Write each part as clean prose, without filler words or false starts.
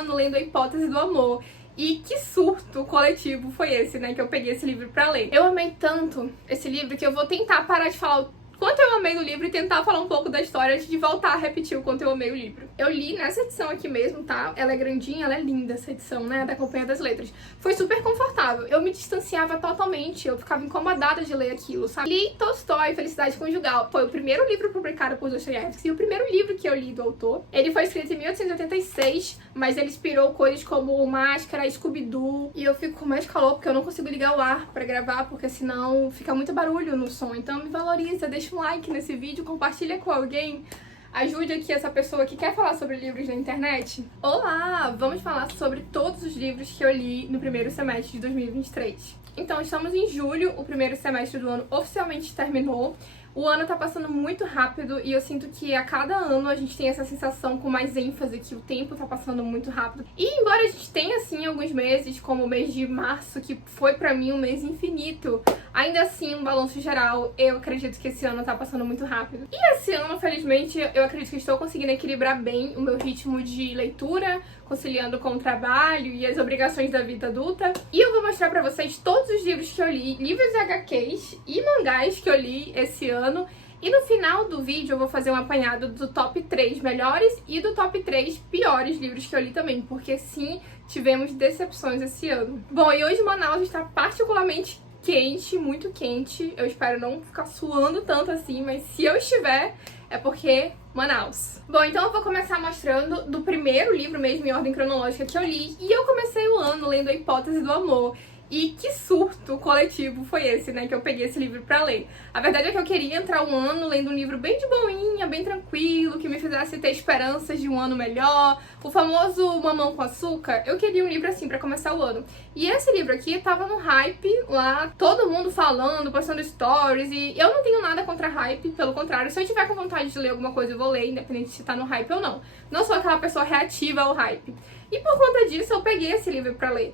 ano lendo A Hipótese do Amor. E que surto coletivo foi esse, né, que eu peguei esse livro pra ler. Eu amei tanto esse livro que eu vou tentar parar de falar o quanto eu amei o livro e tentar falar um pouco da história antes de voltar a repetir o quanto eu amei o livro. Eu li nessa edição aqui mesmo, tá? Ela é grandinha, ela é linda, essa edição, né? Da Companhia das Letras. Foi super confortável. Eu me distanciava totalmente, eu ficava incomodada de ler aquilo, sabe? Li Tolstói, Felicidade Conjugal. Foi o primeiro livro publicado por Dostoiévski e o primeiro livro que eu li do autor. Ele foi escrito em 1886, mas ele inspirou coisas como Máscara, Scooby-Doo. E eu fico com mais calor porque eu não consigo ligar o ar pra gravar, porque senão fica muito barulho no som. Então me valoriza, deixa um like nesse vídeo, compartilha com alguém, ajude aqui essa pessoa que quer falar sobre livros na internet. Olá! Vamos falar sobre todos os livros que eu li no primeiro semestre de 2023. Então, estamos em julho, o primeiro semestre do ano oficialmente terminou. O ano tá passando muito rápido e eu sinto que a cada ano a gente tem essa sensação com mais ênfase que o tempo tá passando muito rápido. E embora a gente tenha, assim, alguns meses, como o mês de março, que foi pra mim um mês infinito, ainda assim, um balanço geral, eu acredito que esse ano tá passando muito rápido. E esse ano, felizmente, eu acredito que estou conseguindo equilibrar bem o meu ritmo de leitura, conciliando com o trabalho e as obrigações da vida adulta. E eu vou mostrar pra vocês todos os livros que eu li, livros HQs e mangás que eu li esse ano. E no final do vídeo eu vou fazer um apanhado do top 3 melhores e do top 3 piores livros que eu li também, porque sim, tivemos decepções esse ano. Bom, e hoje Manaus está particularmente quente, muito quente. Eu espero não ficar suando tanto assim, mas se eu estiver, é porque Manaus. Bom, então eu vou começar mostrando do primeiro livro mesmo, em ordem cronológica, que eu li. E eu comecei o ano lendo A Hipótese do Amor. E que surto coletivo foi esse, né, que eu peguei esse livro pra ler. A verdade é que eu queria entrar um ano lendo um livro bem de boinha, bem tranquilo, que me fizesse ter esperanças de um ano melhor. O famoso Mamão com Açúcar, eu queria um livro assim pra começar o ano. E esse livro aqui tava no hype lá, todo mundo falando, postando stories, e eu não tenho nada contra hype, pelo contrário, se eu tiver com vontade de ler alguma coisa eu vou ler, independente se tá no hype ou não. Não sou aquela pessoa reativa ao hype. E por conta disso eu peguei esse livro pra ler.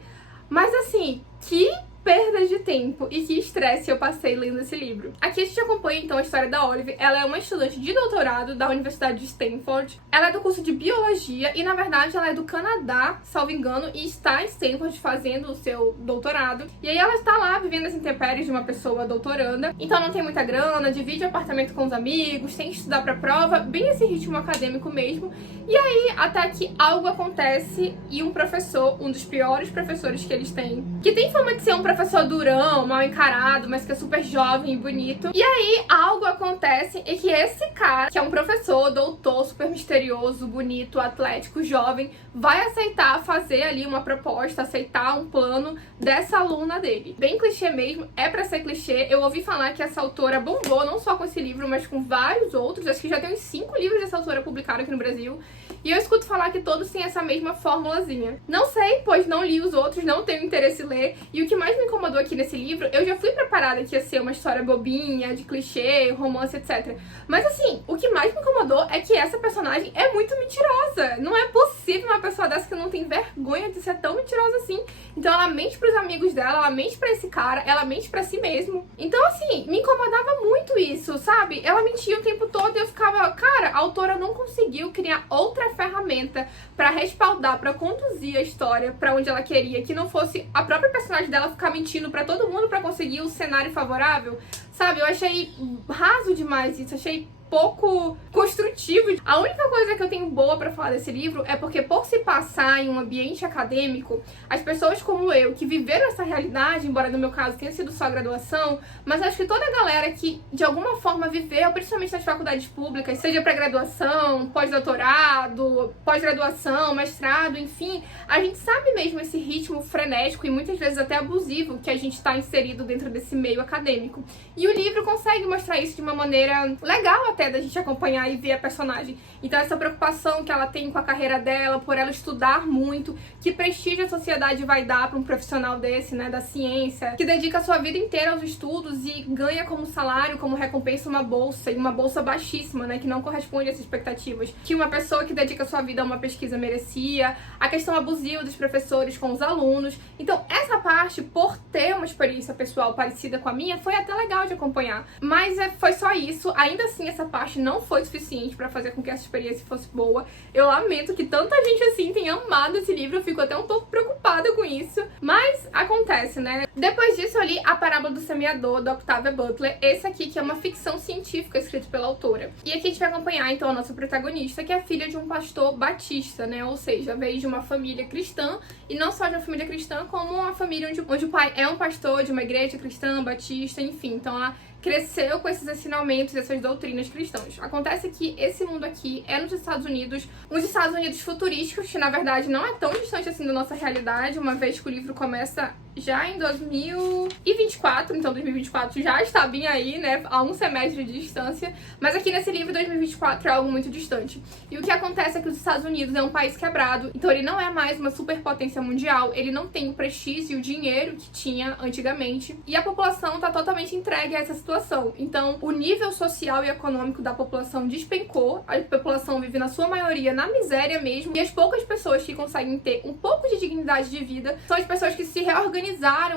Mas assim, que perda de tempo e que estresse eu passei lendo esse livro. Aqui a gente acompanha então a história da Olive. Ela é uma estudante de doutorado da Universidade de Stanford. Ela é do curso de Biologia e na verdade ela é do Canadá, salvo engano, e está em Stanford fazendo o seu doutorado. E aí ela está lá vivendo as intempéries de uma pessoa doutoranda. Então não tem muita grana, divide o apartamento com os amigos, tem que estudar pra prova, bem esse ritmo acadêmico mesmo. E aí até que algo acontece e um professor, um dos piores professores que eles têm, que tem fama de ser um professor durão, mal encarado, mas que é super jovem e bonito. E aí algo acontece e que esse cara, que é um professor, doutor, super misterioso, bonito, atlético, jovem, vai aceitar fazer ali uma proposta, aceitar um plano dessa aluna dele. Bem clichê mesmo, é pra ser clichê. Eu ouvi falar que essa autora bombou não só com esse livro, mas com vários outros. Acho que já tem uns 5 livros dessa autora publicados aqui no Brasil. E eu escuto falar que todos têm essa mesma formulazinha. Não sei, pois não li os outros, não tenho interesse em ler. E o que mais me incomodou aqui nesse livro, eu já fui preparada que ia ser uma história bobinha, de clichê, romance, etc. Mas assim, o que mais me incomodou é que essa personagem é muito mentirosa. Não é possível uma pessoa dessa que não tem vergonha de ser tão mentirosa assim. Então ela mente pros amigos dela, ela mente pra esse cara, ela mente pra si mesmo. Então assim, me incomodava muito isso, sabe? Ela mentia o tempo todo e eu ficava, cara, a autora não conseguiu criar outra ferramenta pra respaldar, pra conduzir a história pra onde ela queria, que não fosse a própria personagem dela ficar mentindo pra todo mundo pra conseguir um cenário favorável, sabe? Eu achei raso demais isso, achei pouco construtivo. A única coisa que eu tenho boa pra falar desse livro é porque, por se passar em um ambiente acadêmico, as pessoas como eu, que viveram essa realidade, embora no meu caso tenha sido só graduação, mas acho que toda a galera que de alguma forma viveu, principalmente nas faculdades públicas, seja pré-graduação, pós-doutorado, pós-graduação, mestrado, enfim, a gente sabe mesmo esse ritmo frenético e muitas vezes até abusivo que a gente tá inserido dentro desse meio acadêmico. E o livro consegue mostrar isso de uma maneira legal até da gente acompanhar e ver a personagem. Então essa preocupação que ela tem com a carreira dela, por ela estudar muito, que prestígio a sociedade vai dar para um profissional desse, né, da ciência, que dedica a sua vida inteira aos estudos e ganha como salário, como recompensa uma bolsa, e uma bolsa baixíssima, né, que não corresponde às expectativas que uma pessoa que dedica a sua vida a uma pesquisa merecia, a questão abusiva dos professores com os alunos. Então essa parte, por ter uma experiência pessoal parecida com a minha, foi até legal de acompanhar. Mas foi só isso. Ainda assim, essa parte não foi suficiente pra fazer com que essa experiência fosse boa. Eu lamento que tanta gente assim tenha amado terminado esse livro, eu fico até um pouco preocupada com isso, mas acontece, né? Depois disso eu li A Parábola do Semeador, da Octavia Butler, esse aqui que é uma ficção científica escrita pela autora. E aqui a gente vai acompanhar então a nossa protagonista, que é filha de um pastor batista, né? Ou seja, veio de uma família cristã, e não só de uma família cristã, como uma família onde o pai é um pastor de uma igreja cristã, batista, enfim. Então ela cresceu com esses ensinamentos, essas doutrinas cristãs. Acontece que esse mundo aqui é nos Estados Unidos, uns Estados Unidos futurísticos, que na verdade não é tão distante assim da nossa realidade, uma vez que o livro começa já em 2024, então 2024 já está bem aí, né, a um semestre de distância, mas aqui nesse livro 2024 é algo muito distante. E o que acontece é que os Estados Unidos é um país quebrado, então ele não é mais uma superpotência mundial, ele não tem o prestígio e o dinheiro que tinha antigamente, e a população está totalmente entregue a essa situação. Então o nível social e econômico da população despencou, a população vive na sua maioria na miséria mesmo, e as poucas pessoas que conseguem ter um pouco de dignidade de vida são as pessoas que se reorganizam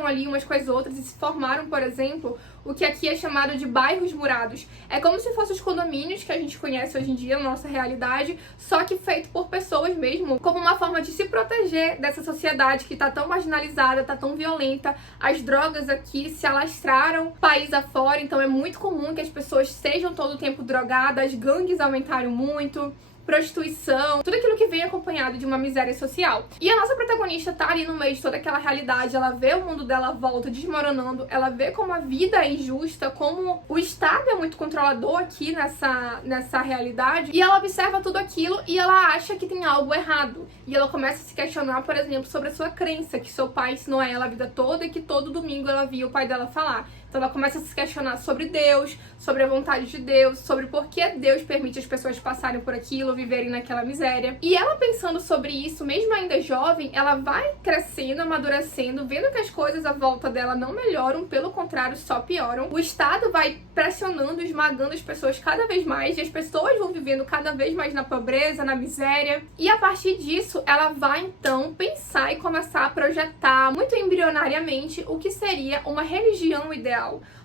ali umas com as outras e se formaram, por exemplo, o que aqui é chamado de bairros murados. É como se fossem os condomínios que a gente conhece hoje em dia na nossa realidade, só que feito por pessoas mesmo, como uma forma de se proteger dessa sociedade que tá tão marginalizada, tá tão violenta. As drogas aqui se alastraram país afora, então é muito comum que as pessoas sejam todo o tempo drogadas, gangues aumentaram muito, prostituição, tudo aquilo que vem acompanhado de uma miséria social. E a nossa protagonista tá ali no meio de toda aquela realidade, ela vê o mundo dela à volta desmoronando, ela vê como a vida é injusta, como o Estado é muito controlador aqui nessa realidade, e ela observa tudo aquilo e ela acha que tem algo errado. E ela começa a se questionar, por exemplo, sobre a sua crença, que seu pai ensinou a ela a vida toda e que todo domingo ela via o pai dela falar. Então ela começa a se questionar sobre Deus, sobre a vontade de Deus, sobre por que Deus permite as pessoas passarem por aquilo, viverem naquela miséria. E ela pensando sobre isso, mesmo ainda jovem, ela vai crescendo, amadurecendo, vendo que as coisas à volta dela não melhoram, pelo contrário, só pioram. O Estado vai pressionando, esmagando as pessoas cada vez mais, e as pessoas vão vivendo cada vez mais na pobreza, na miséria. E a partir disso, ela vai então pensar e começar a projetar, muito embrionariamente, o que seria uma religião ideal.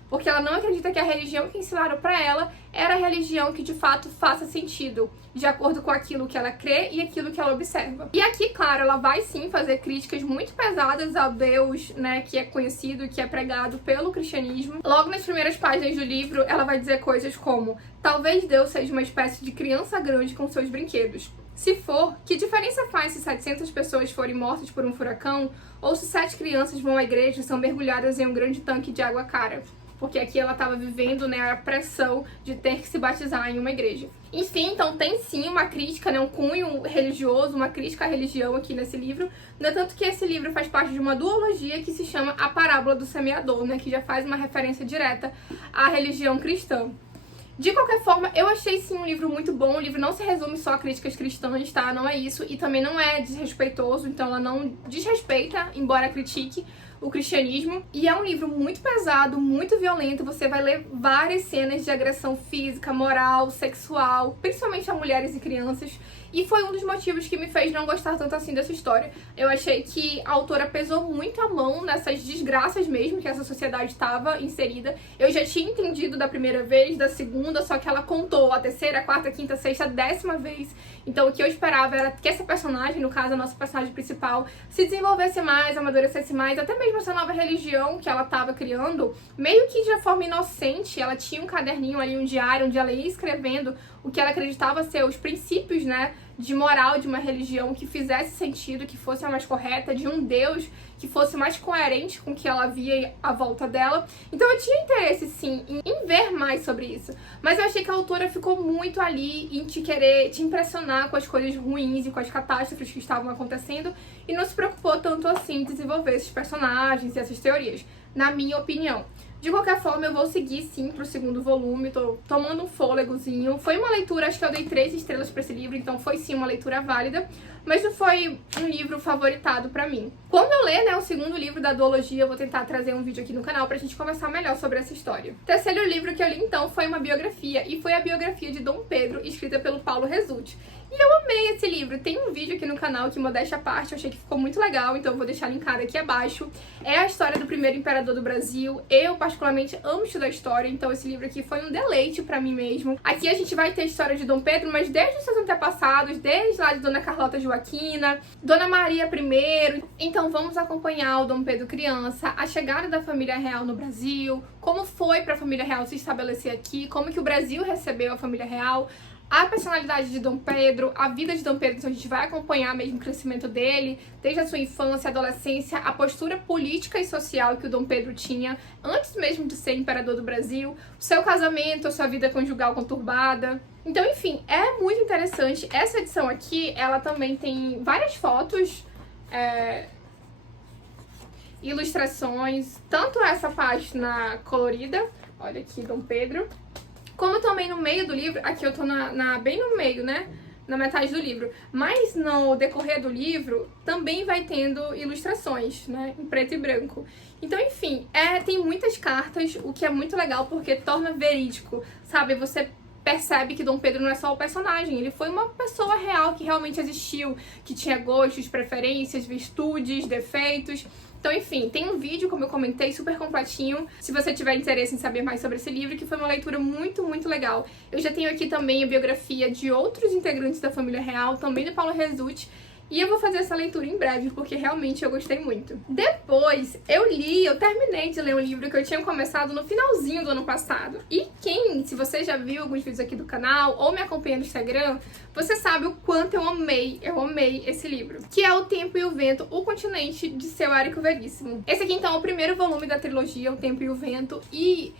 Porque ela não acredita que a religião que ensinaram pra ela era a religião que de fato faça sentido, de acordo com aquilo que ela crê e aquilo que ela observa. E aqui, claro, ela vai sim fazer críticas muito pesadas ao Deus, né, que é conhecido e que é pregado pelo cristianismo. Logo nas primeiras páginas do livro, ela vai dizer coisas como: talvez Deus seja uma espécie de criança grande com seus brinquedos. Se for, que diferença faz se 700 pessoas forem mortas por um furacão ou se 7 crianças vão à igreja e são mergulhadas em um grande tanque de água cara? Porque aqui ela estava vivendo, né, a pressão de ter que se batizar em uma igreja. Enfim, então tem sim uma crítica, né, um cunho religioso, uma crítica à religião aqui nesse livro. No entanto que esse livro faz parte de uma duologia que se chama A Parábola do Semeador, né, que já faz uma referência direta à religião cristã. De qualquer forma, eu achei sim um livro muito bom. O livro não se resume só a críticas cristãs, tá? Não é isso. E também não é desrespeitoso, então ela não desrespeita, embora critique o cristianismo. E é um livro muito pesado, muito violento. Você vai ler várias cenas de agressão física, moral, sexual, principalmente a mulheres e crianças. E foi um dos motivos que me fez não gostar tanto assim dessa história. Eu achei que a autora pesou muito a mão nessas desgraças mesmo que essa sociedade estava inserida. Eu já tinha entendido da primeira vez, da segunda, só que ela contou a terceira, a quarta, a quinta, a sexta, a 10ª vez. Então o que eu esperava era que essa personagem, no caso a nossa personagem principal, se desenvolvesse mais, amadurecesse mais, até mesmo essa nova religião que ela estava criando, meio que de forma inocente. Ela tinha um caderninho ali, um diário, onde ela ia escrevendo o que ela acreditava ser os princípios, né, de moral de uma religião que fizesse sentido, que fosse a mais correta, de um Deus que fosse mais coerente com o que ela via à volta dela. Então eu tinha interesse, sim, em ver mais sobre isso. Mas eu achei que a autora ficou muito ali em te querer te impressionar com as coisas ruins e com as catástrofes que estavam acontecendo e não se preocupou tanto assim em desenvolver esses personagens e essas teorias, na minha opinião. De qualquer forma, eu vou seguir sim pro segundo volume, tô tomando um fôlegozinho. Foi uma leitura, acho que eu dei 3 estrelas pra esse livro, então foi sim uma leitura válida, mas não foi um livro favoritado pra mim. Quando eu ler, né, o segundo livro da duologia, eu vou tentar trazer um vídeo aqui no canal pra gente conversar melhor sobre essa história. O terceiro livro que eu li, então, foi uma biografia, e foi a biografia de Dom Pedro, escrita pelo Paulo Resulti. E eu amei esse livro. Tem um vídeo aqui no canal que, modéstia à parte, eu achei que ficou muito legal, então eu vou deixar linkado aqui abaixo. É a história do primeiro imperador do Brasil. Eu, particularmente, amo estudar história, então esse livro aqui foi um deleite pra mim mesmo. Aqui a gente vai ter a história de Dom Pedro, mas desde os seus antepassados, desde lá de Dona Carlota Joaquina, Dona Maria I. Então vamos acompanhar o Dom Pedro criança, a chegada da família real no Brasil, como foi pra família real se estabelecer aqui, como que o Brasil recebeu a família real, a personalidade de Dom Pedro, a vida de Dom Pedro, então a gente vai acompanhar mesmo o crescimento dele, desde a sua infância, adolescência, a postura política e social que o Dom Pedro tinha, antes mesmo de ser imperador do Brasil, o seu casamento, a sua vida conjugal conturbada. Então, enfim, é muito interessante. Essa edição aqui, ela também tem várias fotos, ilustrações, tanto essa página colorida, olha aqui, Dom Pedro, como também no meio do livro, aqui eu tô bem no meio, né? Na metade do livro. Mas no decorrer do livro, também vai tendo ilustrações, né? Em preto e branco. Então, enfim, tem muitas cartas, o que é muito legal porque torna verídico, sabe? Você percebe que Dom Pedro não é só o personagem, ele foi uma pessoa real que realmente existiu, que tinha gostos, preferências, virtudes, defeitos. Então, enfim, tem um vídeo, como eu comentei, super completinho, se você tiver interesse em saber mais sobre esse livro, que foi uma leitura muito, muito legal. Eu já tenho aqui também a biografia de outros integrantes da família real, também do Paulo Rezute, e eu vou fazer essa leitura em breve, porque realmente eu gostei muito. Depois, eu terminei de ler um livro que eu tinha começado no finalzinho do ano passado. E se você já viu alguns vídeos aqui do canal, ou me acompanha no Instagram, você sabe o quanto eu amei esse livro. Que é O Tempo e o Vento, O Continente, de Seu Érico Veríssimo. Esse aqui, então, é o primeiro volume da trilogia, O Tempo e o Vento, e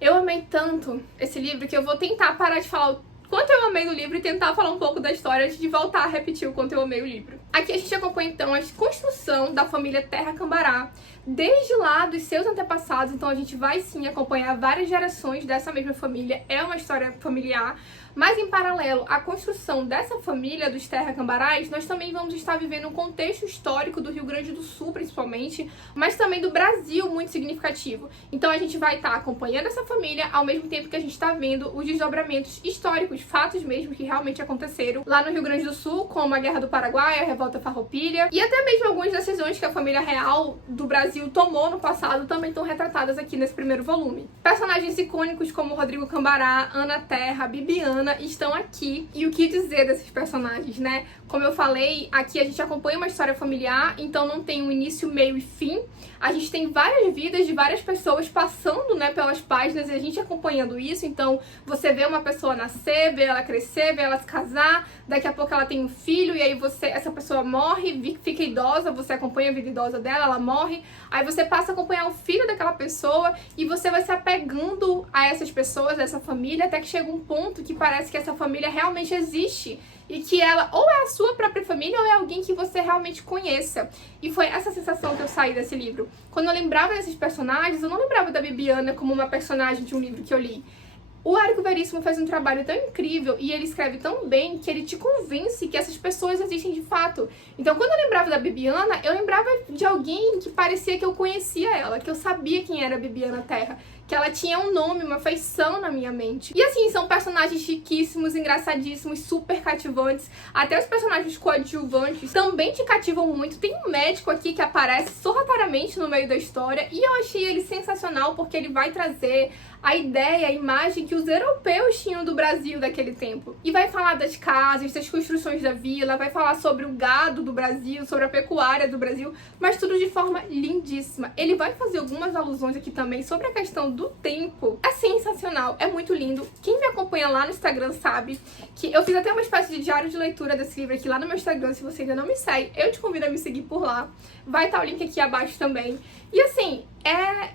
eu amei tanto esse livro que eu vou tentar parar de falar quanto eu amei o livro e tentar falar um pouco da história antes de voltar a repetir o quanto eu amei o livro. Aqui a gente acompanha então a construção da família Terra Cambará, desde lá dos seus antepassados, então a gente vai sim acompanhar várias gerações dessa mesma família, é uma história familiar, mas em paralelo à construção dessa família dos Terra Cambarás, nós também vamos estar vivendo um contexto histórico do Rio Grande do Sul, principalmente, mas também do Brasil muito significativo. Então a gente vai estar acompanhando essa família ao mesmo tempo que a gente está vendo os desdobramentos históricos, fatos mesmo que realmente aconteceram lá no Rio Grande do Sul, como a Guerra do Paraguai, a Revolta Farroupilha, e até mesmo algumas decisões que a família real do Brasil tomou no passado também estão retratadas aqui nesse primeiro volume. Personagens icônicos como Rodrigo Cambará, Ana Terra, Bibiana estão aqui. E o que dizer desses personagens, né? Como eu falei, aqui a gente acompanha uma história familiar, então não tem um início, meio e fim. A gente tem várias vidas de várias pessoas passando, né, pelas páginas e a gente acompanhando isso. Então você vê uma pessoa nascer, vê ela crescer, vê ela se casar, daqui a pouco ela tem um filho e aí essa pessoa morre, fica idosa, você acompanha a vida idosa dela, ela morre, aí você passa a acompanhar o filho daquela pessoa e você vai se apegando a essas pessoas, a essa família, até que chega um ponto que parece que essa família realmente existe e que ela ou é a sua própria família ou é alguém que você realmente conheça. E foi essa sensação que eu saí desse livro. Quando eu lembrava desses personagens, eu não lembrava da Bibiana como uma personagem de um livro que eu li. O Érico Veríssimo faz um trabalho tão incrível e ele escreve tão bem que ele te convence que essas pessoas existem de fato. Então, quando eu lembrava da Bibiana, eu lembrava de alguém que parecia que eu conhecia ela, que eu sabia quem era a Bibiana Terra, que ela tinha um nome, uma feição na minha mente. E assim, são personagens chiquíssimos, engraçadíssimos, super cativantes. Até os personagens coadjuvantes também te cativam muito. Tem um médico aqui que aparece sorrateiramente no meio da história e eu achei ele sensacional porque ele vai trazer a ideia, a imagem que os europeus tinham do Brasil daquele tempo. E vai falar das casas, das construções da vila, vai falar sobre o gado do Brasil, sobre a pecuária do Brasil, mas tudo de forma lindíssima. Ele vai fazer algumas alusões aqui também sobre a questão do tempo. É sensacional, é muito lindo. Quem me acompanha lá no Instagram sabe que eu fiz até uma espécie de diário de leitura desse livro aqui lá no meu Instagram. Se você ainda não me segue, eu te convido a me seguir por lá. Vai estar o link aqui abaixo também. E assim,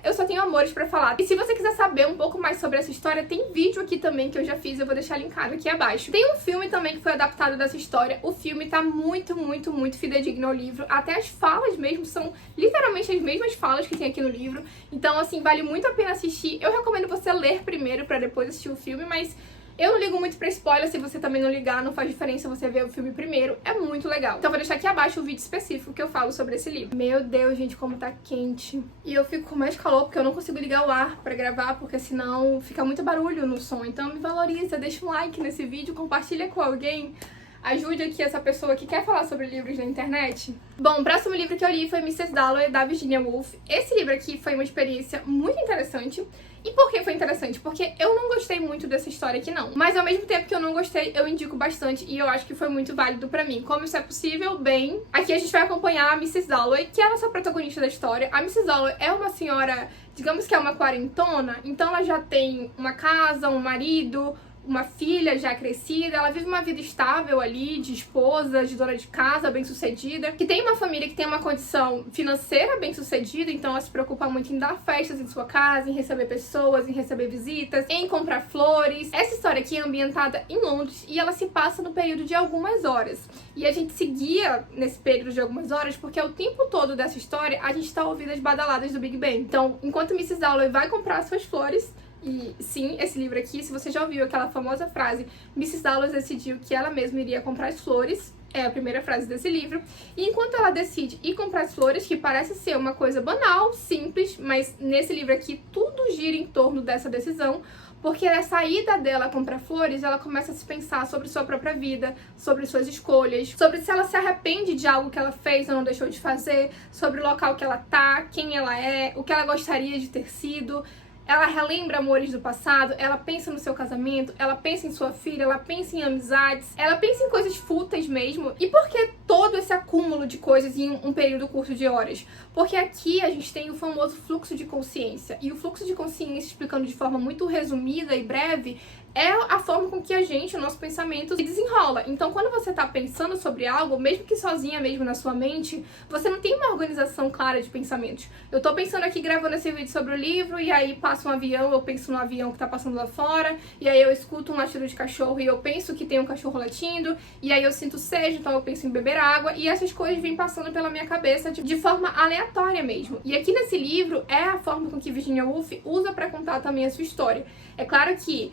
eu só tenho amores pra falar. E se você quiser saber um pouco mais sobre essa história, tem vídeo aqui também que eu já fiz, eu vou deixar linkado aqui abaixo. Tem um filme também que foi adaptado dessa história. O filme tá muito, muito, muito fidedigno ao livro. Até as falas mesmo são literalmente as mesmas falas que tem aqui no livro. Então, assim, vale muito a pena assistir. Eu recomendo você ler primeiro pra depois assistir o filme, mas eu não ligo muito pra spoiler, se você também não ligar, não faz diferença você ver o filme primeiro, é muito legal. Então eu vou deixar aqui abaixo o vídeo específico que eu falo sobre esse livro. Meu Deus, gente, como tá quente. E eu fico com mais calor porque eu não consigo ligar o ar pra gravar, porque senão fica muito barulho no som. Então me valoriza, deixa um like nesse vídeo, compartilha com alguém. Ajude aqui essa pessoa que quer falar sobre livros na internet. Bom, o próximo livro que eu li foi Mrs. Dalloway, da Virginia Woolf. Esse livro aqui foi uma experiência muito interessante. E por que foi interessante? Porque eu não gostei muito dessa história aqui, não. Mas ao mesmo tempo que eu não gostei, eu indico bastante e eu acho que foi muito válido pra mim. Como isso é possível? Bem, aqui a gente vai acompanhar a Mrs. Dalloway, que é a nossa protagonista da história. A Mrs. Dalloway é uma senhora, digamos que é uma quarentona, então ela já tem uma casa, um marido, uma filha já crescida, ela vive uma vida estável ali, de esposa, de dona de casa, bem-sucedida, que tem uma família que tem uma condição financeira bem-sucedida, então ela se preocupa muito em dar festas em sua casa, em receber pessoas, em receber visitas, em comprar flores. Essa história aqui é ambientada em Londres e ela se passa no período de algumas horas. E a gente se guia nesse período de algumas horas porque o tempo todo dessa história a gente tá ouvindo as badaladas do Big Ben. Então, enquanto Mrs. Dalloway vai comprar suas flores, e sim, esse livro aqui, se você já ouviu aquela famosa frase, Mrs. Dalloway decidiu que ela mesma iria comprar as flores, é a primeira frase desse livro, e enquanto ela decide ir comprar as flores, que parece ser uma coisa banal, simples, mas nesse livro aqui tudo gira em torno dessa decisão, porque na saída dela comprar flores, ela começa a se pensar sobre sua própria vida, sobre suas escolhas, sobre se ela se arrepende de algo que ela fez ou não deixou de fazer, sobre o local que ela tá, quem ela é, o que ela gostaria de ter sido. Ela relembra amores do passado, ela pensa no seu casamento, ela pensa em sua filha, ela pensa em amizades, ela pensa em coisas fúteis mesmo. E por que todo esse acúmulo de coisas em um período curto de horas? Porque aqui a gente tem o famoso fluxo de consciência. E o fluxo de consciência, explicando de forma muito resumida e breve, é a forma com que a gente, o nosso pensamento, se desenrola. Então, quando você tá pensando sobre algo, mesmo que sozinha mesmo na sua mente, você não tem uma organização clara de pensamentos. Eu tô pensando aqui, gravando esse vídeo sobre o livro, e aí passa um avião, eu penso no avião que tá passando lá fora, e aí eu escuto um latido de cachorro e eu penso que tem um cachorro latindo, e aí eu sinto sede, então eu penso em beber água, e essas coisas vêm passando pela minha cabeça de forma aleatória mesmo. E aqui nesse livro é a forma com que Virginia Woolf usa pra contar também a sua história. É claro que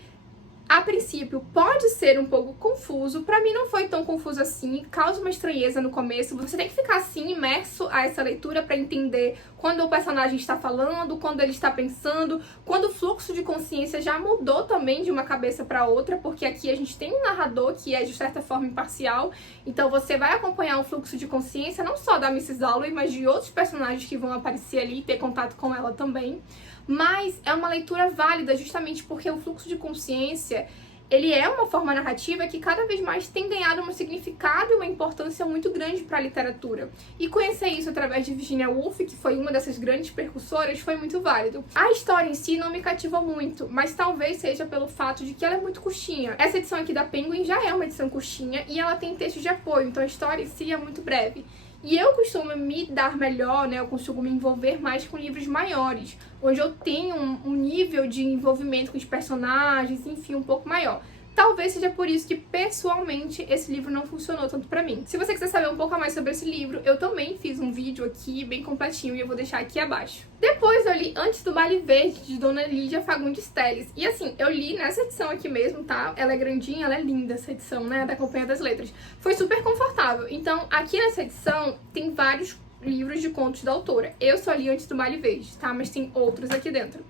a princípio pode ser um pouco confuso, pra mim não foi tão confuso assim, causa uma estranheza no começo, você tem que ficar assim imerso a essa leitura pra entender quando o personagem está falando, quando ele está pensando, quando o fluxo de consciência já mudou também de uma cabeça pra outra, porque aqui a gente tem um narrador que é de certa forma imparcial, então você vai acompanhar o fluxo de consciência não só da Mrs. Dalloway, mas de outros personagens que vão aparecer ali e ter contato com ela também. Mas é uma leitura válida justamente porque o fluxo de consciência, ele é uma forma narrativa que cada vez mais tem ganhado um significado e uma importância muito grande para a literatura. E conhecer isso através de Virginia Woolf, que foi uma dessas grandes percussoras, foi muito válido. A história em si não me cativou muito, mas talvez seja pelo fato de que ela é muito curtinha. Essa edição aqui da Penguin já é uma edição curtinha e ela tem texto de apoio, então a história em si é muito breve. E eu costumo me dar melhor, né? Eu consigo me envolver mais com livros maiores, onde eu tenho um nível de envolvimento com os personagens, enfim, um pouco maior. Talvez seja por isso que, pessoalmente, esse livro não funcionou tanto pra mim. Se você quiser saber um pouco mais sobre esse livro, eu também fiz um vídeo aqui, bem completinho, e eu vou deixar aqui abaixo. Depois eu li Antes do Baile Verde, de Dona Lídia Fagundes Telles. E assim, eu li nessa edição aqui mesmo, tá? Ela é grandinha, ela é linda, essa edição, né? Da Companhia das Letras. Foi super confortável. Então, aqui nessa edição, tem vários livros de contos da autora. Eu só li Antes do Baile Verde, tá? Mas tem outros aqui dentro.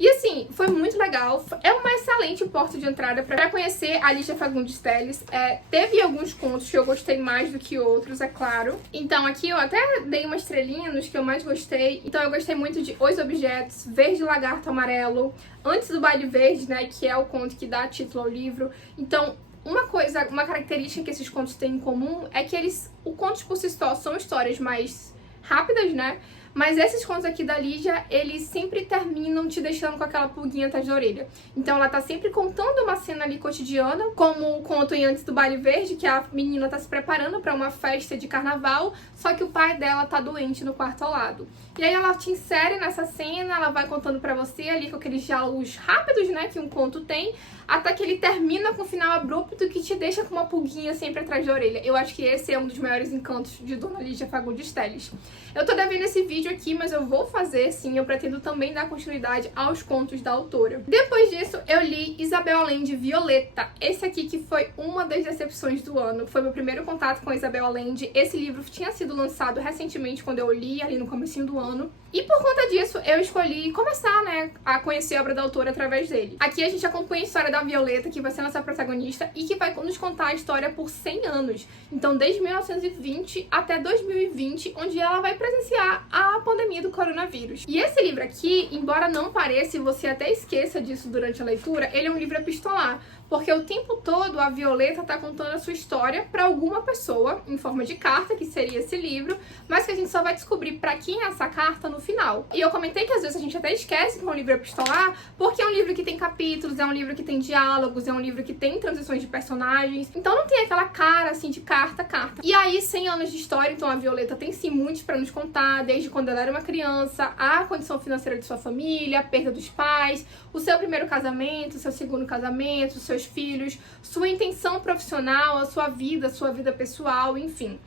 E assim, foi muito legal, é uma excelente porta de entrada para conhecer a Lídia Fagundes Telles. Teve alguns contos que eu gostei mais do que outros, é claro. Então aqui eu até dei uma estrelinha nos que eu mais gostei. Então eu gostei muito de Os Objetos, Verde Lagarto Amarelo, Antes do Baile Verde, né, que é o conto que dá título ao livro. Então, uma característica que esses contos têm em comum é que os contos por si só são histórias mais rápidas, né? Mas esses contos aqui da Lídia, eles sempre terminam te deixando com aquela pulguinha atrás da orelha. Então ela tá sempre contando uma cena ali cotidiana, como o conto em Antes do Baile Verde, que a menina tá se preparando pra uma festa de carnaval, só que o pai dela tá doente no quarto ao lado. E aí ela te insere nessa cena, ela vai contando pra você ali com aqueles diálogos rápidos, né, que um conto tem, até que ele termina com um final abrupto que te deixa com uma pulguinha sempre atrás da orelha. Eu acho que esse é um dos maiores encantos de Dona Lídia Fagundes Telles. Eu tô devendo esse vídeo vídeo aqui, mas eu vou fazer sim, eu pretendo também dar continuidade aos contos da autora. Depois disso, eu li Isabel Allende Violeta. Esse aqui que foi uma das decepções do ano. Foi meu primeiro contato com Isabel Allende. Esse livro tinha sido lançado recentemente, quando eu li, ali no comecinho do ano. E por conta disso, eu escolhi começar, né, a conhecer a obra da autora através dele. Aqui a gente acompanha a história da Violeta, que vai ser nossa protagonista, e que vai nos contar a história por 100 anos. Então, desde 1920 até 2020, onde ela vai presenciar a pandemia do coronavírus. E esse livro aqui, embora não pareça, e você até esqueça disso durante a leitura, ele é um livro epistolar. Porque o tempo todo a Violeta tá contando a sua história para alguma pessoa, em forma de carta, que seria esse livro, mas que a gente só vai descobrir para quem é essa carta no final. E eu comentei que às vezes a gente até esquece que é um livro epistolar, porque é um livro que tem capítulos, é um livro que tem diálogos, é um livro que tem transições de personagens, então não tem aquela cara assim de carta. E aí, 100 anos de história, então a Violeta tem sim muitos para nos contar, desde quando ela era uma criança, a condição financeira de sua família, a perda dos pais, o seu primeiro casamento, o seu segundo casamento, os seus filhos, sua intenção profissional, a sua vida pessoal, enfim.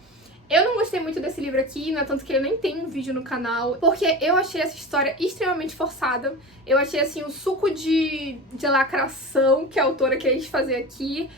Eu não gostei muito desse livro aqui, não é tanto que eu nem tenho um vídeo no canal, porque eu achei essa história extremamente forçada. Eu achei, assim, o suco de lacração que a autora quis fazer aqui.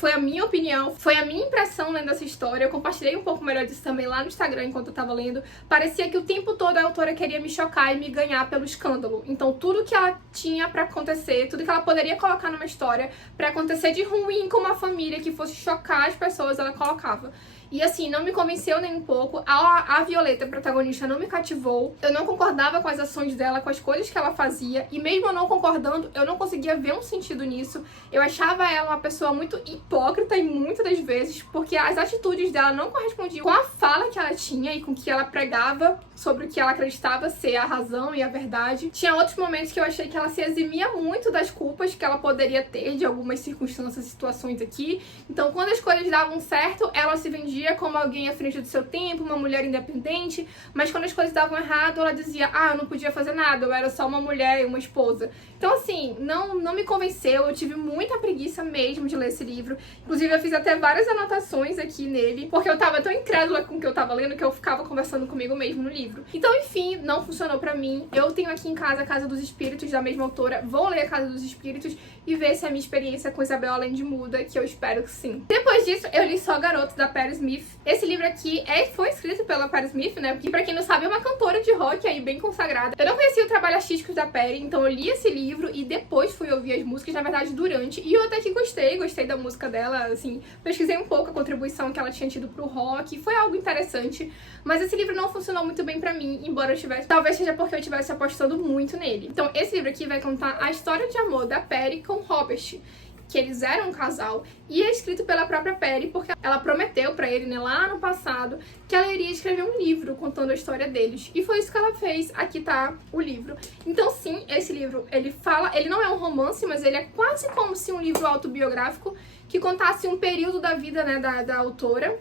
Foi a minha opinião, foi a minha impressão lendo essa história. Eu compartilhei um pouco melhor disso também lá no Instagram enquanto eu tava lendo. Parecia que o tempo todo a autora queria me chocar e me ganhar pelo escândalo. Então tudo que ela tinha pra acontecer, tudo que ela poderia colocar numa história pra acontecer de ruim com uma família que fosse chocar as pessoas, ela colocava. E assim, não me convenceu nem um pouco. A Violeta, a protagonista, não me cativou. Eu não concordava com as ações dela, com as coisas que ela fazia. E mesmo eu não concordando, eu não conseguia ver um sentido nisso. Eu achava ela uma pessoa muito hipócrita e muitas das vezes, porque as atitudes dela não correspondiam com a fala que ela tinha e com o que ela pregava sobre o que ela acreditava ser a razão e a verdade. Tinha outros momentos que eu achei que ela se eximia muito das culpas que ela poderia ter de algumas circunstâncias e situações aqui. Então, quando as coisas davam certo, ela se vendia como alguém à frente do seu tempo, uma mulher independente, mas quando as coisas davam errado, ela dizia, eu não podia fazer nada, eu era só uma mulher e uma esposa. Então, assim, não me convenceu, eu tive muita preguiça mesmo de ler esse livro. Inclusive, eu fiz até várias anotações aqui nele, porque eu tava tão incrédula com o que eu tava lendo que eu ficava conversando comigo mesmo no livro. Então, enfim, não funcionou pra mim. Eu tenho aqui em casa a Casa dos Espíritos, da mesma autora. Vou ler a Casa dos Espíritos e ver se a minha experiência com Isabel Allende muda, que eu espero que sim. Depois disso, eu li Só Garoto, da Patti Smith. Esse livro aqui foi escrito pela Patti Smith, né? Que pra quem não sabe é uma cantora de rock aí bem consagrada. Eu não conhecia o trabalho artístico da Patti, então eu li esse livro e depois fui ouvir as músicas, na verdade durante, e eu até que gostei da música dela, assim, pesquisei um pouco a contribuição que ela tinha tido pro rock, foi algo interessante, mas esse livro não funcionou muito bem pra mim, embora eu tivesse, talvez seja porque eu estivesse apostando muito nele. Então esse livro aqui vai contar a história de amor da Patti com Robert, que eles eram um casal, e é escrito pela própria Patti, porque ela prometeu pra ele, né, lá no passado, que ela iria escrever um livro contando a história deles. E foi isso que ela fez. Aqui tá o livro. Então, sim, esse livro, ele não é um romance, mas ele é quase como se um livro autobiográfico que contasse um período da vida, né, da autora,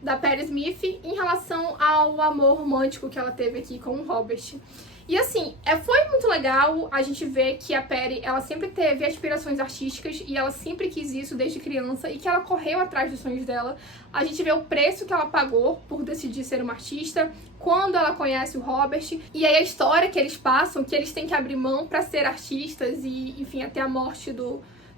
da Patti Smith, em relação ao amor romântico que ela teve aqui com o Robert. E assim, foi muito legal a gente ver que a Patti, ela sempre teve aspirações artísticas e ela sempre quis isso desde criança e que ela correu atrás dos sonhos dela. A gente vê o preço que ela pagou por decidir ser uma artista, quando ela conhece o Robert, e aí a história que eles passam, que eles têm que abrir mão pra ser artistas e, enfim, até a morte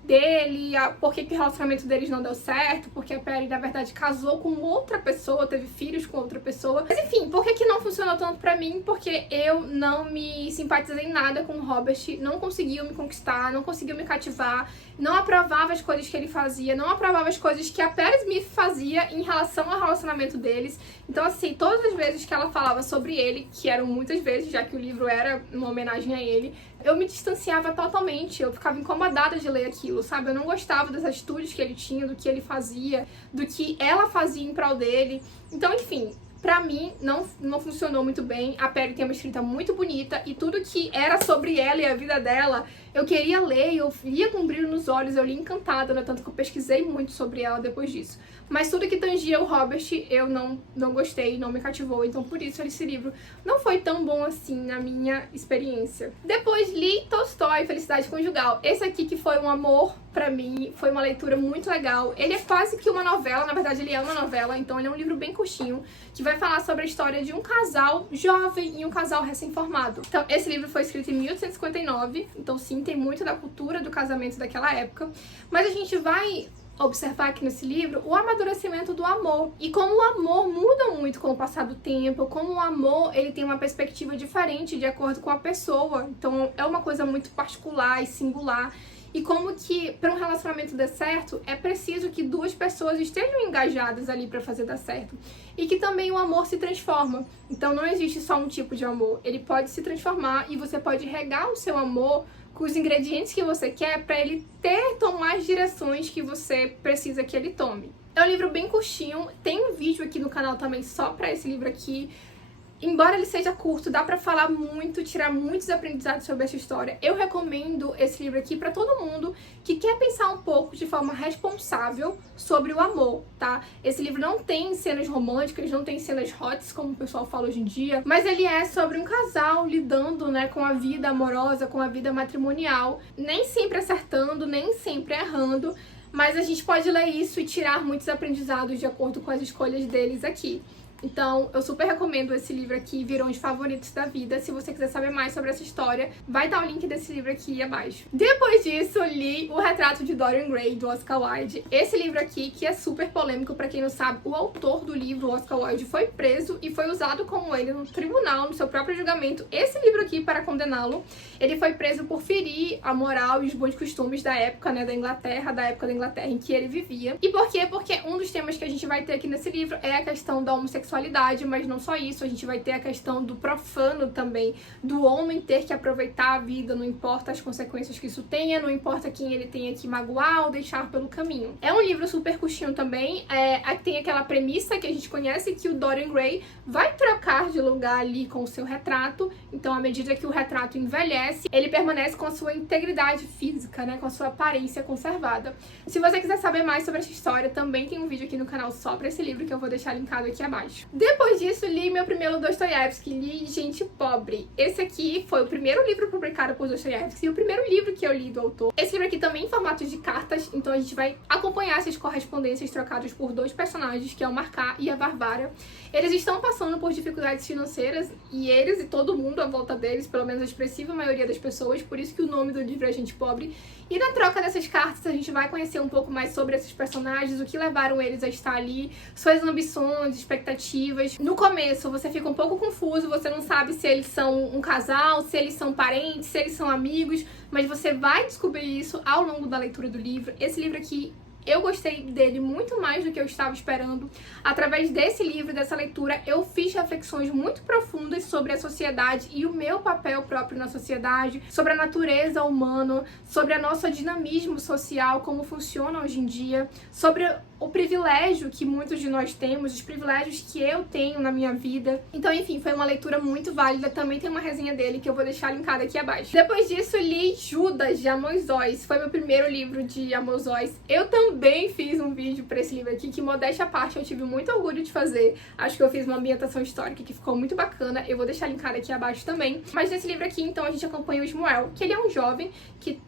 dele, por que o relacionamento deles não deu certo, porque a Patti, na verdade, casou com outra pessoa, teve filhos com outra pessoa. Mas enfim, por que não funcionou tanto pra mim? Porque eu não me simpatizei nada com o Robert, não conseguiu me conquistar, não conseguiu me cativar, não aprovava as coisas que ele fazia, não aprovava as coisas que a Patti Smith fazia em relação ao relacionamento deles. Então, assim, todas as vezes que ela falava sobre ele, que eram muitas vezes, já que o livro era uma homenagem a ele, eu me distanciava totalmente, eu ficava incomodada de ler aquilo, sabe? Eu não gostava das atitudes que ele tinha, do que ele fazia, do que ela fazia em prol dele. Então, enfim, pra mim, não funcionou muito bem. A Patti tem uma escrita muito bonita e tudo que era sobre ela e a vida dela, eu queria ler, eu lia com brilho nos olhos, eu li encantada, né? Tanto que eu pesquisei muito sobre ela depois disso. mas tudo que tangia o Robert eu não gostei, não me cativou, então por isso esse livro não foi tão bom assim na minha experiência. Depois li Tolstói, Felicidade Conjugal. Esse aqui que foi um amor pra mim, foi uma leitura muito legal. Ele é quase que uma novela, na verdade ele é uma novela, então ele é um livro bem curtinho, que vai falar sobre a história de um casal jovem e um casal recém-formado. Então esse livro foi escrito em 1859, então sim, tem muito da cultura do casamento daquela época, mas a gente vai observar aqui nesse livro o amadurecimento do amor e como o amor muda muito com o passar do tempo, como o amor ele tem uma perspectiva diferente de acordo com a pessoa, então é uma coisa muito particular e singular. E como que para um relacionamento dar certo é preciso que duas pessoas estejam engajadas ali para fazer dar certo. E que também o amor se transforma. Então não existe só um tipo de amor, ele pode se transformar e você pode regar o seu amor com os ingredientes que você quer para ele tomar as direções que você precisa que ele tome. É um livro bem curtinho, tem um vídeo aqui no canal também só para esse livro aqui. Embora ele seja curto, dá pra falar muito, tirar muitos aprendizados sobre essa história. Eu recomendo esse livro aqui pra todo mundo que quer pensar um pouco de forma responsável sobre o amor, tá? Esse livro não tem cenas românticas, não tem cenas hots, como o pessoal fala hoje em dia, mas ele é sobre um casal lidando, né, com a vida amorosa, com a vida matrimonial, nem sempre acertando, nem sempre errando, mas a gente pode ler isso e tirar muitos aprendizados de acordo com as escolhas deles aqui. Então, eu super recomendo esse livro aqui, virou um dos favoritos da vida. Se você quiser saber mais sobre essa história, vai estar o link desse livro aqui abaixo. Depois disso, li O Retrato de Dorian Gray, do Oscar Wilde. Esse livro aqui, que é super polêmico, pra quem não sabe, o autor do livro, Oscar Wilde, foi preso e foi usado como ele no tribunal, no seu próprio julgamento, esse livro aqui para condená-lo. Ele foi preso por ferir a moral e os bons costumes da época, né, da época da Inglaterra em que ele vivia. E por quê? Porque um dos temas que a gente vai ter aqui nesse livro é a questão da homossexualidade, mas não só isso, a gente vai ter a questão do profano também, do homem ter que aproveitar a vida, não importa as consequências que isso tenha, não importa quem ele tenha que magoar ou deixar pelo caminho. É um livro super curtinho também, tem aquela premissa que a gente conhece, que o Dorian Gray vai trocar de lugar ali com o seu retrato, então à medida que o retrato envelhece, ele permanece com a sua integridade física, né, com a sua aparência conservada. Se você quiser saber mais sobre essa história, também tem um vídeo aqui no canal só pra esse livro, que eu vou deixar linkado aqui abaixo. Depois disso, li meu primeiro Dostoiévski, li Gente Pobre. Esse aqui foi o primeiro livro publicado por Dostoiévski e o primeiro livro que eu li do autor. Esse livro aqui também em formato de cartas, então a gente vai acompanhar essas correspondências trocadas por dois personagens, que é o Marcar e a Varvara. Eles estão passando por dificuldades financeiras, e eles e todo mundo à volta deles, pelo menos a expressiva maioria das pessoas, por isso que o nome do livro é Gente Pobre. E na troca dessas cartas a gente vai conhecer um pouco mais sobre esses personagens, o que levaram eles a estar ali, suas ambições, expectativas. No começo você fica um pouco confuso, você não sabe se eles são um casal, se eles são parentes, se eles são amigos, mas você vai descobrir isso ao longo da leitura do livro. Esse livro aqui, eu gostei dele muito mais do que eu estava esperando. Através desse livro, dessa leitura, eu fiz reflexões muito profundas sobre a sociedade e o meu papel próprio na sociedade, sobre a natureza humana, sobre o nosso dinamismo social, como funciona hoje em dia, sobre o privilégio que muitos de nós temos, os privilégios que eu tenho na minha vida. Então, enfim, foi uma leitura muito válida. Também tem uma resenha dele que eu vou deixar linkada aqui abaixo. Depois disso, li Judas, de Amos Oz. Foi meu primeiro livro de Amos Oz. Eu também fiz um vídeo pra esse livro aqui, que, modéstia à parte, eu tive muito orgulho de fazer. Acho que eu fiz uma ambientação histórica que ficou muito bacana. Eu vou deixar linkada aqui abaixo também. Mas nesse livro aqui, então, a gente acompanha o Ismael, que ele é um jovem que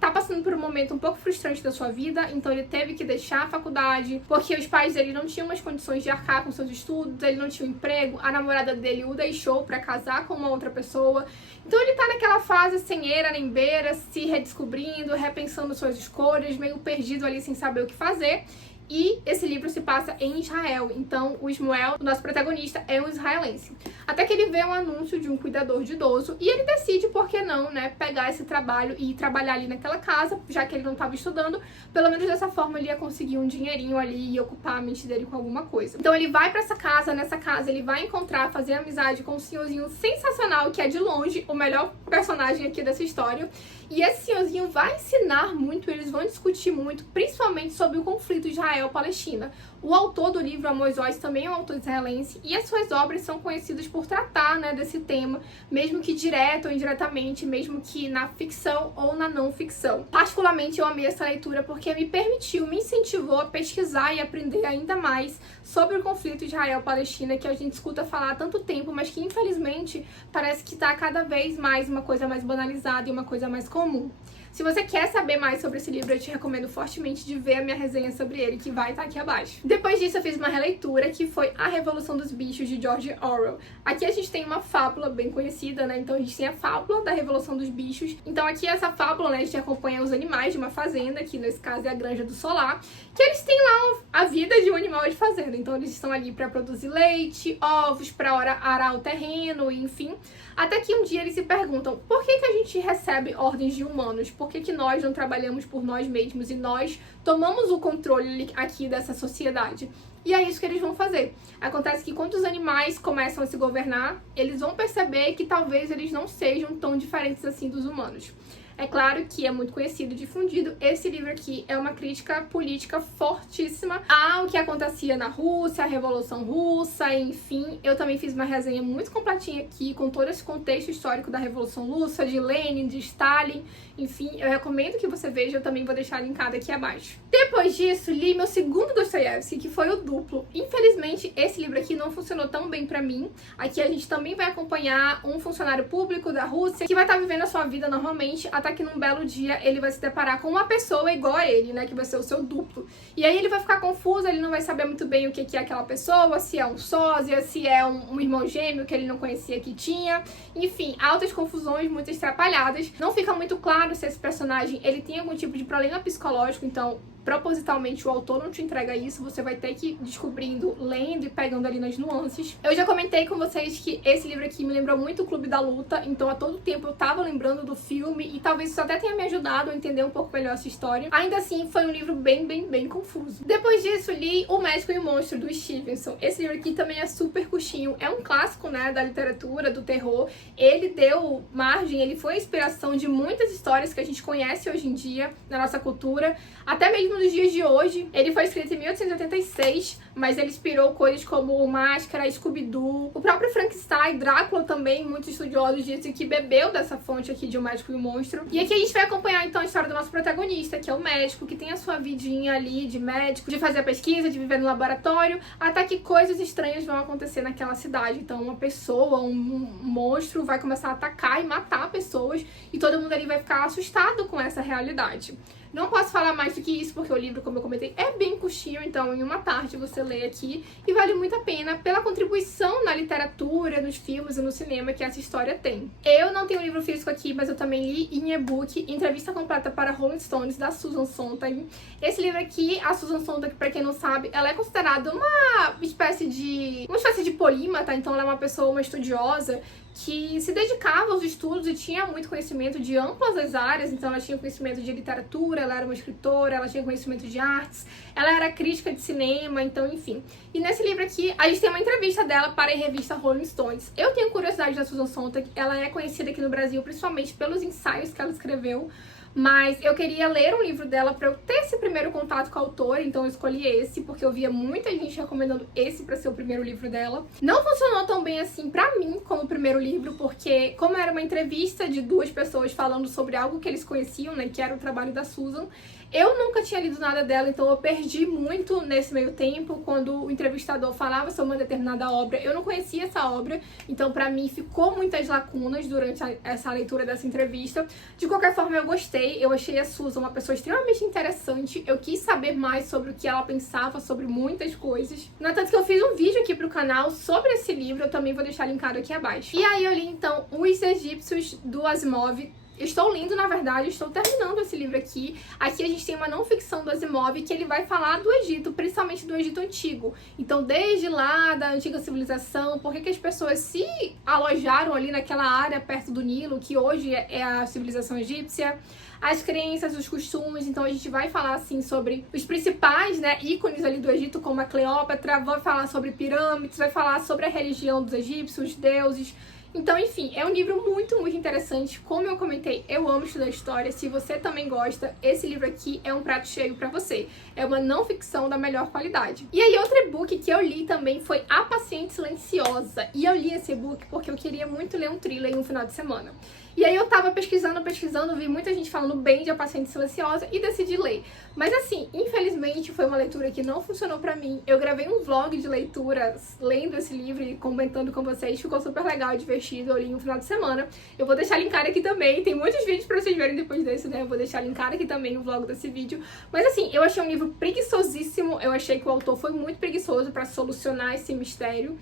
tá passando por um momento um pouco frustrante da sua vida, então ele teve que deixar a faculdade, porque os pais dele não tinham mais condições de arcar com seus estudos, ele não tinha um emprego, a namorada dele o deixou pra casar com uma outra pessoa. Então ele tá naquela fase sem eira nem beira, se redescobrindo, repensando suas escolhas, meio perdido ali sem saber o que fazer. E esse livro se passa em Israel, então o Ismael, o nosso protagonista, é um israelense. Até que ele vê um anúncio de um cuidador de idoso e ele decide, por que não, né, pegar esse trabalho e trabalhar ali naquela casa, já que ele não estava estudando. Pelo menos dessa forma ele ia conseguir um dinheirinho ali e ocupar a mente dele com alguma coisa. Então ele vai pra essa casa, nessa casa ele vai encontrar, fazer amizade com um senhorzinho sensacional, que é de longe o melhor personagem aqui dessa história. E esse senhorzinho vai ensinar muito, eles vão discutir muito, principalmente sobre o conflito Israel-Palestina. O autor do livro, Amos Oz, também é um autor israelense e as suas obras são conhecidas por tratar, né, desse tema, mesmo que direto ou indiretamente, mesmo que na ficção ou na não ficção. Particularmente eu amei essa leitura porque me permitiu, me incentivou a pesquisar e aprender ainda mais sobre o conflito Israel-Palestina, que a gente escuta falar há tanto tempo, mas que infelizmente parece que está cada vez mais uma coisa mais banalizada e uma coisa mais comum. Se você quer saber mais sobre esse livro, eu te recomendo fortemente de ver a minha resenha sobre ele, que vai estar aqui abaixo. Depois disso, eu fiz uma releitura, que foi A Revolução dos Bichos, de George Orwell. Aqui a gente tem uma fábula bem conhecida, né? Então a gente tem a fábula da Revolução dos Bichos. Então aqui essa fábula, né, a gente acompanha os animais de uma fazenda, que nesse caso é a Granja do Solar, que eles têm lá a vida de um animal de fazenda. Então eles estão ali para produzir leite, ovos, para arar o terreno, enfim. Até que um dia eles se perguntam, por que a gente recebe ordens de humanos? Por que nós não trabalhamos por nós mesmos e nós tomamos o controle aqui dessa sociedade? E é isso que eles vão fazer. Acontece que quando os animais começam a se governar, eles vão perceber que talvez eles não sejam tão diferentes assim dos humanos. É claro que é muito conhecido e difundido. Esse livro aqui é uma crítica política fortíssima ao que acontecia na Rússia, a Revolução Russa, enfim. Eu também fiz uma resenha muito completinha aqui, com todo esse contexto histórico da Revolução Russa, de Lenin, de Stalin, enfim. Eu recomendo que você veja, eu também vou deixar linkado aqui abaixo. Depois disso, li meu segundo Dostoiévski, que foi o Duplo. Infelizmente, esse livro aqui não funcionou tão bem pra mim. Aqui a gente também vai acompanhar um funcionário público da Rússia que vai estar vivendo a sua vida normalmente, até que num belo dia ele vai se deparar com uma pessoa igual a ele, né, que vai ser o seu duplo. E aí ele vai ficar confuso, ele não vai saber muito bem o que é aquela pessoa, se é um sósia, se é um irmão gêmeo que ele não conhecia que tinha. Enfim, altas confusões, muitas atrapalhadas. Não fica muito claro se esse personagem ele tem algum tipo de problema psicológico, então propositalmente o autor não te entrega isso, você vai ter que ir descobrindo, lendo e pegando ali nas nuances. Eu já comentei com vocês que esse livro aqui me lembrou muito o Clube da Luta, então a todo tempo eu tava lembrando do filme e talvez isso até tenha me ajudado a entender um pouco melhor essa história. Ainda assim, foi um livro bem confuso. Depois disso, li O Médico e o Monstro, do Stevenson. Esse livro aqui também é super curtinho, é um clássico, né, da literatura, do terror. Ele deu margem, ele foi a inspiração de muitas histórias que a gente conhece hoje em dia na nossa cultura, até mesmo nos dias de hoje. Ele foi escrito em 1886, mas ele inspirou coisas como Máscara, Scooby-Doo, o próprio Frankenstein, Drácula também. Muitos estudiosos dizem que bebeu dessa fonte aqui de O Médico e o Monstro. E aqui a gente vai acompanhar então a história do nosso protagonista, que é o médico, que tem a sua vidinha ali de médico, de fazer a pesquisa, de viver no laboratório, até que coisas estranhas vão acontecer naquela cidade. Então uma pessoa, um monstro vai começar a atacar e matar pessoas, e todo mundo ali vai ficar assustado com essa realidade. Não posso falar mais do que isso, porque o livro, como eu comentei, é bem curtinho, então em uma tarde você lê aqui, e vale muito a pena pela contribuição na literatura, nos filmes e no cinema que essa história tem. Eu não tenho o livro físico aqui, mas eu também li em e-book Entrevista Completa para Rolling Stones, da Susan Sontag. Esse livro aqui, a Susan Sontag, pra quem não sabe, ela é considerada uma espécie de polímata, então ela é uma pessoa, uma estudiosa, que se dedicava aos estudos e tinha muito conhecimento de amplas as áreas. Então ela tinha conhecimento de literatura, ela era uma escritora, ela tinha conhecimento de artes, ela era crítica de cinema, então enfim. E nesse livro aqui, a gente tem uma entrevista dela para a revista Rolling Stones. Eu tenho curiosidade da Susan Sontag, ela é conhecida aqui no Brasil principalmente pelos ensaios que ela escreveu, mas eu queria ler um livro dela para eu ter esse primeiro contato com a autora, então eu escolhi esse, porque eu via muita gente recomendando esse para ser o primeiro livro dela. Não funcionou tão bem assim pra mim como o primeiro livro, porque como era uma entrevista de duas pessoas falando sobre algo que eles conheciam, né, que era o trabalho da Susan, eu nunca tinha lido nada dela, então eu perdi muito nesse meio tempo. Quando o entrevistador falava sobre uma determinada obra, eu não conhecia essa obra, então pra mim ficou muitas lacunas durante essa leitura dessa entrevista. De qualquer forma, eu gostei, eu achei a Susan uma pessoa extremamente interessante, eu quis saber mais sobre o que ela pensava sobre muitas coisas. No entanto, que eu fiz um vídeo aqui pro canal sobre esse livro, eu também vou deixar linkado aqui abaixo. E aí eu li então Os Egípcios, do Asimov. Estou lendo, na verdade, estou terminando esse livro aqui. Aqui a gente tem uma não ficção do Asimov que ele vai falar do Egito, principalmente do Egito Antigo. Então, desde lá da antiga civilização, por que as pessoas se alojaram ali naquela área perto do Nilo, que hoje é a civilização egípcia, as crenças, os costumes. Então a gente vai falar assim sobre os principais, né, ícones ali do Egito, como a Cleópatra, vai falar sobre pirâmides, vai falar sobre a religião dos egípcios, os deuses. Então, enfim, é um livro muito, muito interessante. Como eu comentei, eu amo estudar história. Se você também gosta, esse livro aqui é um prato cheio pra você. É uma não ficção da melhor qualidade. E aí, outro e-book que eu li também foi A Paciente Silenciosa. E eu li esse e-book porque eu queria muito ler um thriller em um final de semana. E aí eu tava pesquisando, vi muita gente falando bem de A Paciente Silenciosa e decidi ler. Mas assim, infelizmente foi uma leitura que não funcionou pra mim. Eu gravei um vlog de leituras lendo esse livro e comentando com vocês. Ficou super legal e divertido, eu li no final de semana. Eu vou deixar linkado aqui também, tem muitos vídeos pra vocês verem depois desse, né? Eu vou deixar linkado aqui também no vlog desse vídeo. Mas assim, eu achei um livro preguiçosíssimo. Eu achei que o autor foi muito preguiçoso pra solucionar esse mistério.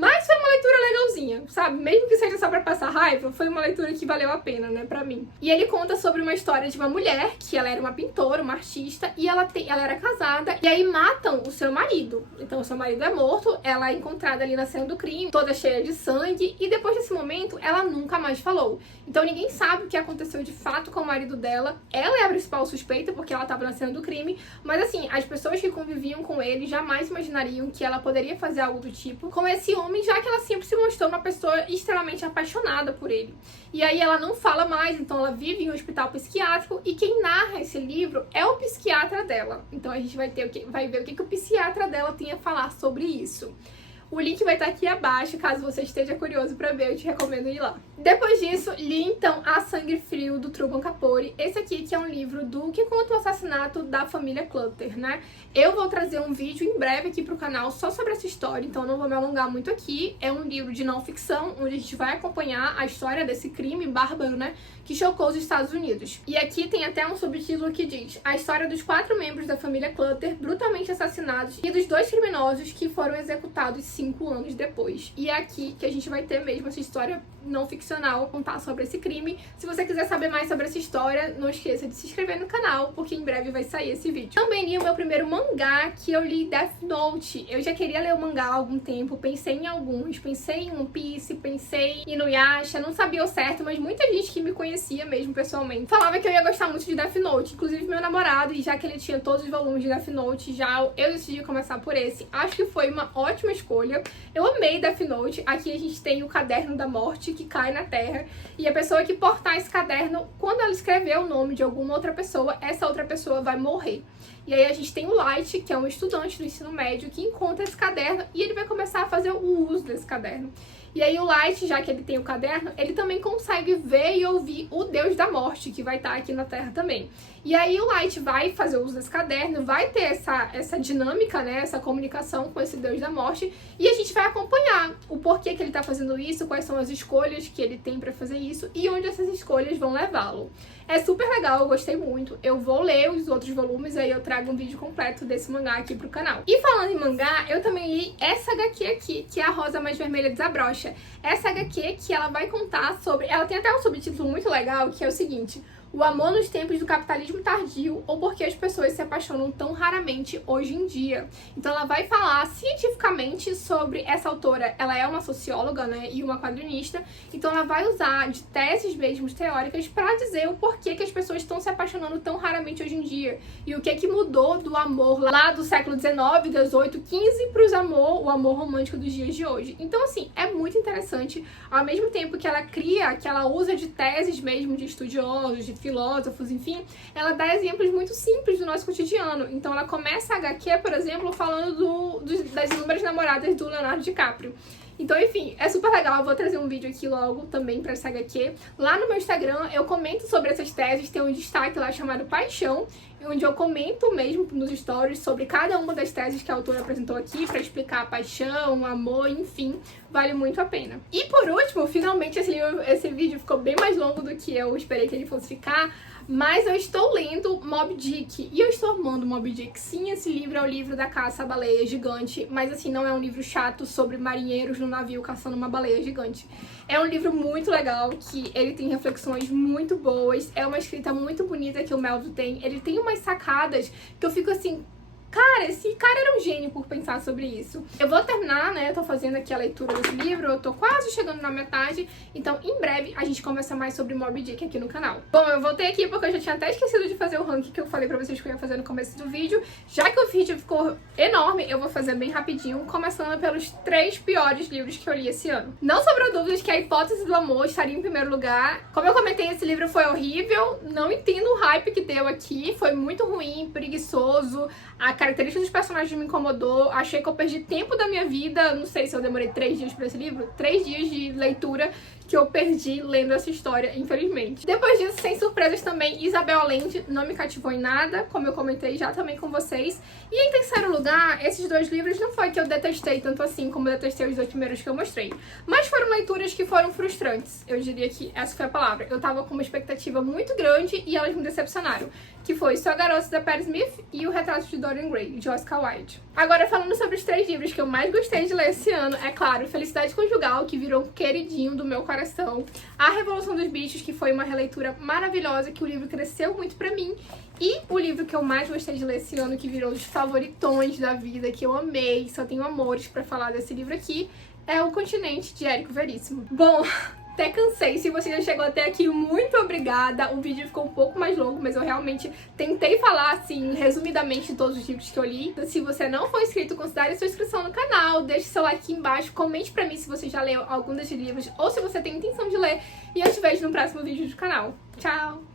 Mas foi uma leitura legalzinha, sabe? Mesmo que seja só pra passar raiva, foi uma leitura que valeu a pena, né, pra mim. E ele conta sobre uma história de uma mulher, que ela era uma pintora, uma artista, e ela era casada, e aí matam o seu marido. Então o seu marido é morto, ela é encontrada ali na cena do crime, toda cheia de sangue, e depois desse momento, ela nunca mais falou. Então ninguém sabe o que aconteceu de fato com o marido dela. Ela é a principal suspeita, porque ela tava na cena do crime, mas assim, as pessoas que conviviam com ele jamais imaginariam que ela poderia fazer algo do tipo com esse homem, já que ela sempre se mostrou uma pessoa extremamente apaixonada por ele. E aí ela não fala mais, então ela vive em um hospital psiquiátrico, e quem narra esse livro é o psiquiatra dela. Então a gente vai ver o que o psiquiatra dela tem a falar sobre isso. O link vai estar aqui abaixo, caso você esteja curioso pra ver, eu te recomendo ir lá. Depois disso, li então A Sangue Frio, do Truman Capote. Esse aqui que é um livro que conta o assassinato da família Clutter, né? Eu vou trazer um vídeo em breve aqui pro canal só sobre essa história, então não vou me alongar muito aqui. É um livro de não ficção, onde a gente vai acompanhar a história desse crime bárbaro, né, que chocou os Estados Unidos. E aqui tem até um subtítulo que diz: a história dos 4 membros da família Clutter brutalmente assassinados e dos 2 criminosos que foram executados 5 anos depois. E é aqui que a gente vai ter mesmo essa história não ficcional, contar sobre esse crime. Se você quiser saber mais sobre essa história, não esqueça de se inscrever no canal, porque em breve vai sair esse vídeo. Também li o meu primeiro mangá, que eu li Death Note. Eu já queria ler o mangá há algum tempo, pensei em alguns, pensei em One Piece, pensei em Inuyasha, não sabia o certo, mas muita gente que me conhecia mesmo pessoalmente falava que eu ia gostar muito de Death Note, inclusive meu namorado, e já que ele tinha todos os volumes de Death Note, eu decidi começar por esse. Acho que foi uma ótima escolha. Eu amei Death Note. Aqui a gente tem o caderno da morte que cai na terra, e a pessoa que portar esse caderno, quando ela escrever o nome de alguma outra pessoa, essa outra pessoa vai morrer. E aí a gente tem o Light, que é um estudante do ensino médio, que encontra esse caderno e ele vai começar a fazer o uso desse caderno. E aí o Light, já que ele tem o caderno, ele também consegue ver e ouvir o Deus da Morte, que vai estar aqui na Terra também. E aí o Light vai fazer uso desse caderno, vai ter essa dinâmica, né, essa comunicação com esse Deus da Morte, e a gente vai acompanhar o porquê que ele tá fazendo isso, quais são as escolhas que ele tem pra fazer isso e onde essas escolhas vão levá-lo. É super legal, eu gostei muito. Eu vou ler os outros volumes, aí eu trago um vídeo completo desse mangá aqui pro canal. E falando em mangá, eu também li essa HQ aqui, que é A Rosa Mais Vermelha Desabrocha. Essa HQ que ela vai contar sobre... Ela tem até um subtítulo muito legal, que é o seguinte: o amor nos tempos do capitalismo tardio, ou porque as pessoas se apaixonam tão raramente hoje em dia. Então ela vai falar cientificamente sobre essa autora. Ela é uma socióloga, né, e uma quadrinista. Então ela vai usar de teses mesmo teóricas para dizer o porquê que as pessoas estão se apaixonando tão raramente hoje em dia. E o que mudou do amor lá do século XIX, XVIII, XV para o amor romântico dos dias de hoje. Então assim, é muito interessante. Ao mesmo tempo que ela usa de teses mesmo de estudiosos, de filósofos, enfim, ela dá exemplos muito simples do nosso cotidiano. Então ela começa a HQ, por exemplo, falando das inúmeras namoradas do Leonardo DiCaprio. Então, enfim, é super legal. Eu vou trazer um vídeo aqui logo também pra essa HQ. Lá no meu Instagram eu comento sobre essas teses, tem um destaque lá chamado Paixão, onde eu comento mesmo nos stories sobre cada uma das teses que a autora apresentou aqui pra explicar a paixão, o amor, enfim, vale muito a pena. E por último, finalmente esse vídeo ficou bem mais longo do que eu esperei que ele fosse ficar, mas eu estou lendo Moby Dick, e eu estou amando Moby Dick. Sim, esse livro é o livro da caça à baleia gigante, mas assim, não é um livro chato sobre marinheiros no navio caçando uma baleia gigante. É um livro muito legal, que ele tem reflexões muito boas, é uma escrita muito bonita que o Melville tem, ele tem umas sacadas que eu fico assim, cara, esse cara era um gênio por pensar sobre isso. Eu vou terminar, né? Eu tô fazendo aqui a leitura desse livro, eu tô quase chegando na metade, então em breve a gente conversa mais sobre Moby Dick aqui no canal. Bom, eu voltei aqui porque eu já tinha até esquecido de fazer o ranking que eu falei pra vocês que eu ia fazer no começo do vídeo. Já que o vídeo ficou enorme, eu vou fazer bem rapidinho, começando pelos 3 piores livros que eu li esse ano. Não sobrou dúvidas que A Hipótese do Amor estaria em primeiro lugar. Como eu comentei, esse livro foi horrível, não entendo o hype que deu aqui, foi muito ruim, preguiçoso, a característica dos personagens me incomodou, achei que eu perdi tempo da minha vida, não sei se eu demorei 3 dias pra esse livro, 3 dias de leitura que eu perdi lendo essa história, infelizmente. Depois disso, sem surpresas também, Isabel Allende não me cativou em nada, como eu comentei já também com vocês. E em terceiro lugar, esses 2 livros não foi que eu detestei tanto assim como eu detestei os 2 primeiros que eu mostrei, mas foram leituras que foram frustrantes, eu diria que essa foi a palavra. Eu tava com uma expectativa muito grande e elas me decepcionaram, que foi Só Garotos da Patti Smith e O Retrato de Dorian Gray, de Oscar Wilde. Agora, falando sobre os 3 livros que eu mais gostei de ler esse ano, é claro, Felicidade Conjugal, que virou um queridinho do meu coração, A Revolução dos Bichos, que foi uma releitura maravilhosa, que o livro cresceu muito pra mim, e o livro que eu mais gostei de ler esse ano, que virou os favoritões da vida, que eu amei, só tenho amores pra falar desse livro aqui, é O Continente, de Érico Veríssimo. Bom, até cansei. Se você já chegou até aqui, muito obrigada. O vídeo ficou um pouco mais longo, mas eu realmente tentei falar, assim, resumidamente todos os livros que eu li. Se você não for inscrito, considere sua inscrição no canal, deixe seu like aqui embaixo, comente pra mim se você já leu algum desses livros ou se você tem intenção de ler. E eu te vejo no próximo vídeo do canal. Tchau!